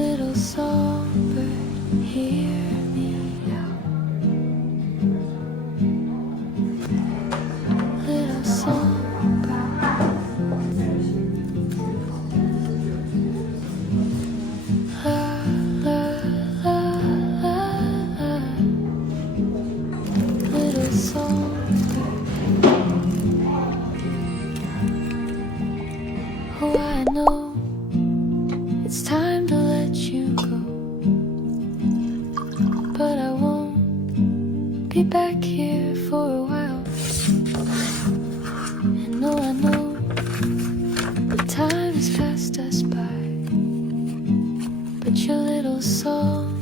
Little songbird, hear me out. Little songbird, la la la la la. Little songbird, oh I know it's time to let you go, but I won't be back here for a while. And no, I know the time has passed us by, but your little song